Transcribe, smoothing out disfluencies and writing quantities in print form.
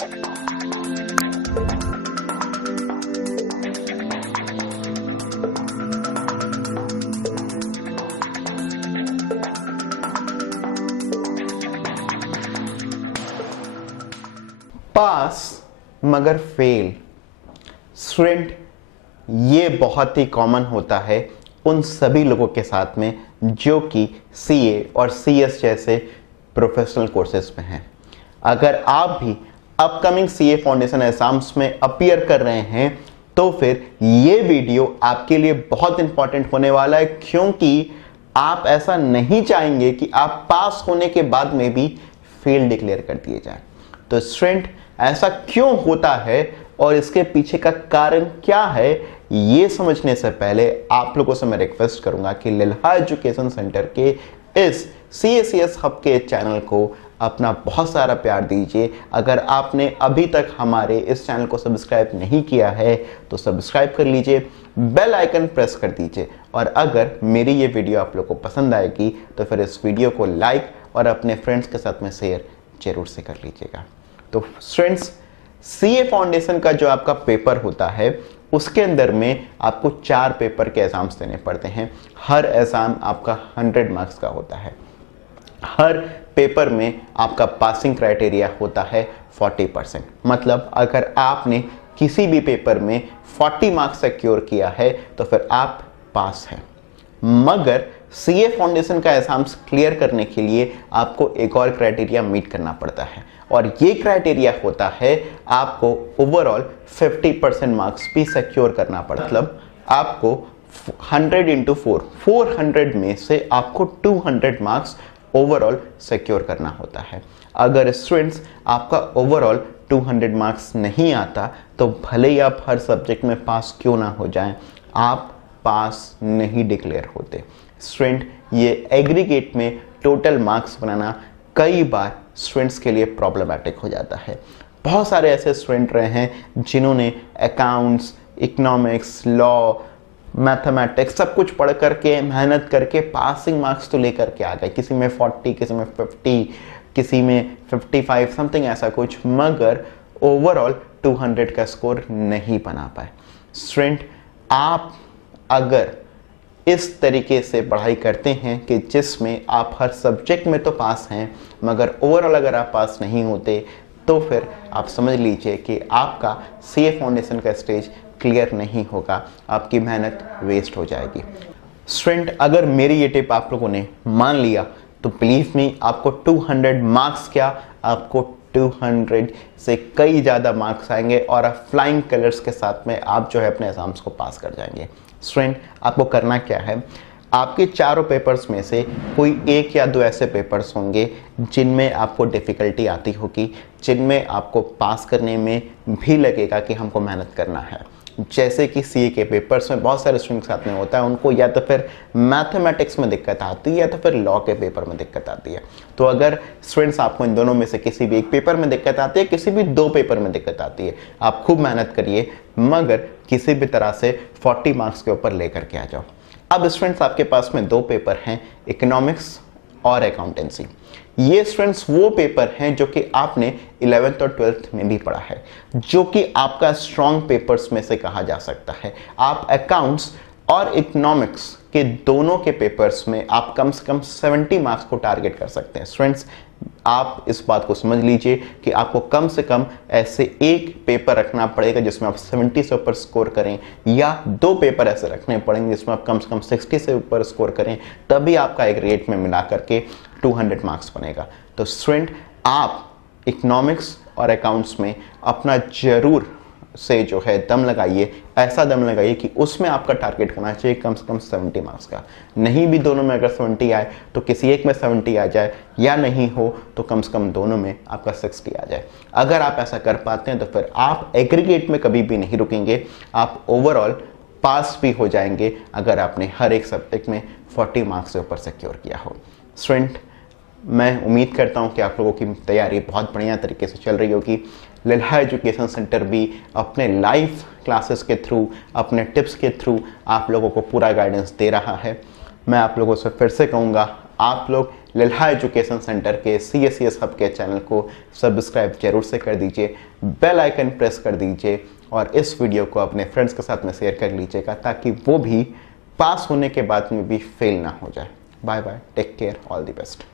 पास मगर fail student, ये बहुत ही कॉमन होता है उन सभी लोगों के साथ में जो कि सीए और सीएस जैसे प्रोफेशनल कोर्सेज में हैं। अगर आप भी अपकमिंग सीए फाउंडेशन एग्जाम्स में अपीयर कर रहे हैं तो फिर ये वीडियो आपके लिए बहुत इंपॉर्टेंट होने वाला है, क्योंकि आप ऐसा नहीं चाहेंगे कि आप पास होने के बाद में भी फेल डिक्लेयर कर दिए जाए। तो स्टूडेंट, ऐसा क्यों होता है और इसके पीछे का कारण क्या है, ये समझने से पहले आप लोगों से मैं रिक्वेस्ट करूंगा कि लिल्हा एजुकेशन सेंटर के इस CACS हब के चैनल को अपना बहुत सारा प्यार दीजिए। अगर आपने अभी तक हमारे इस चैनल को सब्सक्राइब नहीं किया है तो सब्सक्राइब कर लीजिए, बेल आइकन प्रेस कर दीजिए, और अगर मेरी ये वीडियो आप लोगों को पसंद आएगी तो फिर इस वीडियो को लाइक और अपने फ्रेंड्स के साथ में शेयर जरूर से कर लीजिएगा। तो फ्रेंड्स, सीए फाउंडेशन का जो आपका पेपर होता है उसके अंदर में आपको 4 पेपर के एग्जाम्स देने पड़ते हैं। हर एग्जाम आपका 100 मार्क्स का होता है। हर पेपर में आपका पासिंग क्राइटेरिया होता है 40%। मतलब अगर आपने किसी भी पेपर में 40 मार्क्स सिक्योर किया है तो फिर आप पास हैं। मगर सीए फाउंडेशन का एग्जाम्स क्लियर करने के लिए आपको एक और क्राइटेरिया मीट करना पड़ता है, और ये क्राइटेरिया होता है आपको ओवरऑल 50% मार्क्स भी सिक्योर करना पड़ता है। मतलब आपको 100 into 400 में से आपको 200 मार्क्स ओवरऑल सिक्योर करना होता है। अगर स्टूडेंट्स आपका ओवरऑल 200 मार्क्स नहीं आता तो भले ही आप हर सब्जेक्ट में पास क्यों ना हो जाएं, आप पास नहीं डिक्लेयर होते। स्टूडेंट, ये एग्रीगेट में टोटल मार्क्स बनाना कई बार स्टूडेंट्स के लिए प्रॉब्लमैटिक हो जाता है। बहुत सारे ऐसे स्टूडेंट रहे हैं जिन्होंने अकाउंट्स, इकोनॉमिक्स, लॉ, मैथमेटिक्स सब कुछ पढ़ करके मेहनत करके पासिंग मार्क्स तो लेकर के आ गए, किसी में 40, किसी में 50, किसी में 55 समथिंग ऐसा कुछ, मगर ओवरऑल 200 का स्कोर नहीं बना पाए। स्टूडेंट, आप अगर इस तरीके से पढ़ाई करते हैं कि जिसमें आप हर सब्जेक्ट में तो पास हैं मगर ओवरऑल अगर आप पास नहीं होते तो फिर आप समझ लीजिए कि आपका सीए फाउंडेशन का स्टेज क्लियर नहीं होगा, आपकी मेहनत वेस्ट हो जाएगी। स्टूडेंट, अगर मेरी ये टिप आप लोगों ने मान लिया तो बिलीव मी, आपको 200 मार्क्स क्या, आपको 200 से कई ज़्यादा मार्क्स आएंगे और आप फ्लाइंग कलर्स के साथ में आप जो है अपने एग्जाम्स को पास कर जाएंगे। स्टूडेंट, आपको करना क्या है, आपके चारों पेपर्स में से कोई 1 या 2 ऐसे पेपर्स होंगे जिनमें आपको डिफ़िकल्टी आती होगी, जिनमें आपको पास करने में भी लगेगा कि हमको मेहनत करना है। जैसे कि सीए के पेपर्स में बहुत सारे स्टूडेंट्स के साथ में होता है, उनको या तो फिर मैथमेटिक्स में दिक्कत आती है या तो फिर लॉ के पेपर में दिक्कत आती है। तो अगर स्टूडेंट्स आपको इन दोनों में से किसी भी एक पेपर में दिक्कत आती है, किसी भी 2 पेपर में दिक्कत आती है, आप खूब मेहनत करिए मगर किसी भी तरह से 40 मार्क्स के ऊपर लेकर के आ जाओ। अब स्टूडेंट्स, आपके पास में 2 पेपर हैं, इकोनॉमिक्स और अकाउंटेंसी। ये स्टूडेंट्स वो पेपर हैं जो कि आपने 11th और 12th में भी पढ़ा है, जो कि आपका स्ट्रॉन्ग पेपर्स में से कहा जा सकता है। आप अकाउंट्स और इकोनॉमिक्स के दोनों के पेपर्स में आप कम से कम 70 मार्क्स को टारगेट कर सकते हैं। स्टूडेंट्स, आप इस बात को समझ लीजिए कि आपको कम से कम ऐसे एक पेपर रखना पड़ेगा जिसमें आप 70 से ऊपर स्कोर करें, या 2 पेपर ऐसे रखने पड़ेंगे जिसमें आप कम से कम 60 से ऊपर स्कोर करें, तभी आपका एक रेट में मिला करके 200 मार्क्स बनेगा। तो स्टूडेंट, आप इकोनॉमिक्स और अकाउंट्स में अपना जरूर से जो है दम लगाइए, ऐसा दम लगाइए कि उसमें आपका टारगेट होना चाहिए कम से कम 70 मार्क्स का। नहीं भी दोनों में अगर 70 आए तो किसी एक में 70 आ जाए, या नहीं हो तो कम से कम दोनों में आपका 60 आ जाए। अगर आप ऐसा कर पाते हैं तो फिर आप एग्रीगेट में कभी भी नहीं रुकेंगे, आप ओवरऑल पास भी हो जाएंगे अगर आपने हर एक सब्जेक्ट में 40 मार्क्स से ऊपर सिक्योर किया हो। स्टूडेंट, मैं उम्मीद करता हूँ कि आप लोगों की तैयारी बहुत बढ़िया तरीके से चल रही होगी। लिल्हा एजुकेशन सेंटर भी अपने लाइव क्लासेस के थ्रू, अपने टिप्स के थ्रू आप लोगों को पूरा गाइडेंस दे रहा है। मैं आप लोगों से फिर से कहूँगा, आप लोग लल्हा एजुकेशन सेंटर के CSCS हब के चैनल को सब्सक्राइब जरूर से कर दीजिए, बेल आइकन प्रेस कर दीजिए और इस वीडियो को अपने फ्रेंड्स के साथ में शेयर कर लीजिएगा ताकि वो भी पास होने के बाद में भी फेल ना हो जाए। Bye bye, take care, all the best.